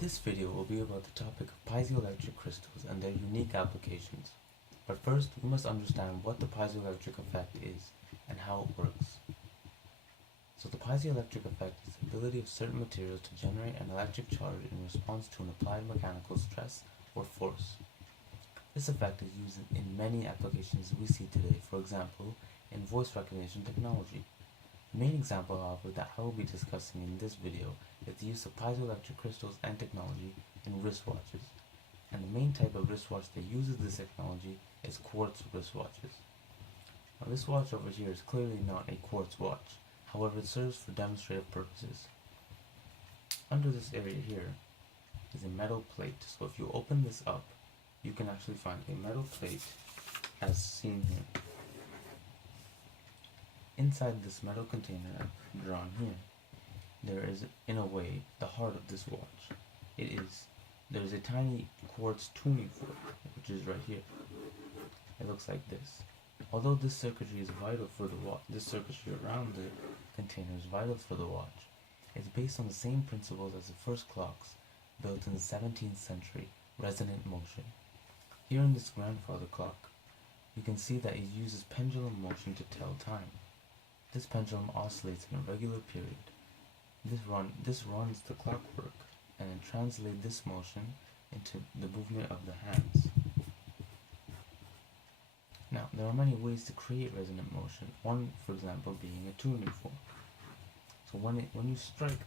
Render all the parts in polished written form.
This video will be about the topic of piezoelectric crystals and their unique applications. But first, we must understand what the piezoelectric effect is and how it works. So the piezoelectric effect is the ability of certain materials to generate an electric charge in response to an applied mechanical stress or force. This effect is used in many applications we see today, for example, in voice recognition technology. The main example, however, that I will be discussing in this video is the use of piezoelectric crystals and technology in wristwatches. And the main type of wristwatch that uses this technology is quartz wristwatches. Now this watch over here is clearly not a quartz watch, however it serves for demonstrative purposes. Under this area here is a metal plate, so if you open this up, you can actually find a metal plate as seen here. Inside this metal container drawn here, there is, in a way, the heart of this watch. There is a tiny quartz tuning fork, which is right here. It looks like this. Although this circuitry is vital for the watch, this circuitry around the container is vital for the watch. It's based on the same principles as the first clocks built in the 17th century, resonant motion. Here in this grandfather clock, you can see that it uses pendulum motion to tell time. This pendulum oscillates in a regular period. This runs the clockwork and it translates this motion into the movement of the hands. Now, there are many ways to create resonant motion. One, for example, being a tuning fork. So when you strike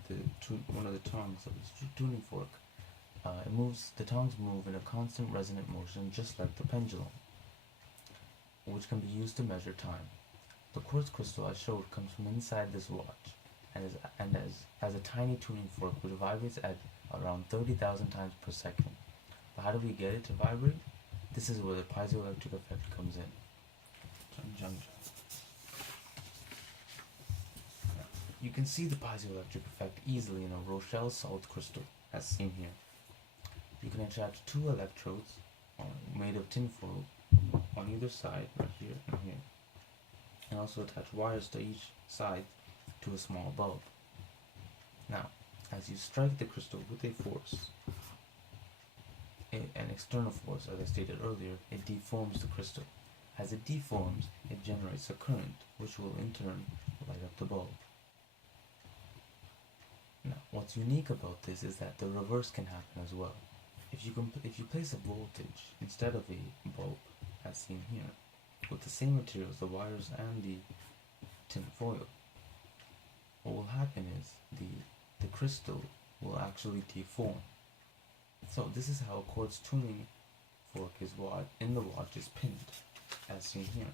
one of the tongs of this tuning fork, the tongs move in a constant resonant motion, just like the pendulum, which can be used to measure time. The quartz crystal I showed comes from inside this watch, and as a tiny tuning fork which vibrates at around 30,000 times per second. But how do we get it to vibrate? This is where the piezoelectric effect comes in. You can see the piezoelectric effect easily in a Rochelle salt crystal, as seen here. You can attach two electrodes made of tinfoil on either side, right here and here, and also attach wires to each side to a small bulb. Now, as you strike the crystal with a force, an external force, as I stated earlier, it deforms the crystal. As it deforms, it generates a current, which will in turn light up the bulb. Now, what's unique about this is that the reverse can happen as well. If you place a voltage instead of a bulb, as seen here, with the same materials, the wires and the tin foil, what will happen is the crystal will actually deform. So this is how a quartz tuning fork in the watch is pinned, as seen here.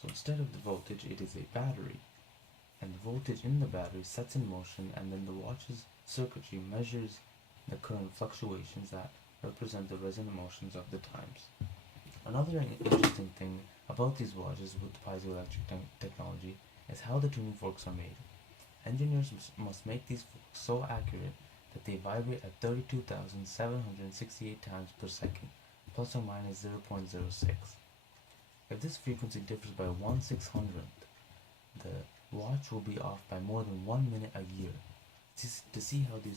So instead of the voltage, it is a battery, and the voltage in the battery sets in motion, and then the watch's circuitry measures the current fluctuations that represent the resonant motions of the times. Another interesting thing about these watches with piezoelectric technology is how the tuning forks are made. Engineers must make these forks so accurate that they vibrate at 32,768 times per second, plus or minus 0.06. If this frequency differs by 1/600th, the watch will be off by more than 1 minute a year. To see how they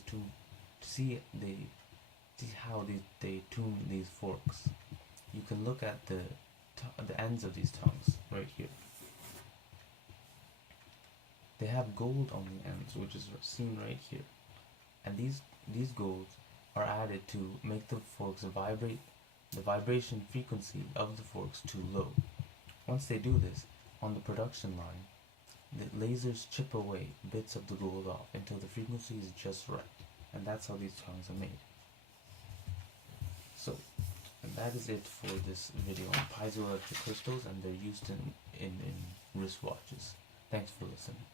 tune these forks, you can look at the ends of these tongues right here. They have gold on the ends, which is seen right here, and these golds are added to make the forks vibrate, the vibration frequency of the forks too low. Once they do this, on the production line, the lasers chip away bits of the gold off until the frequency is just right, and that's how these tongues are made. So, and that is it for this video on piezoelectric crystals and their use in wristwatches. Thanks for listening.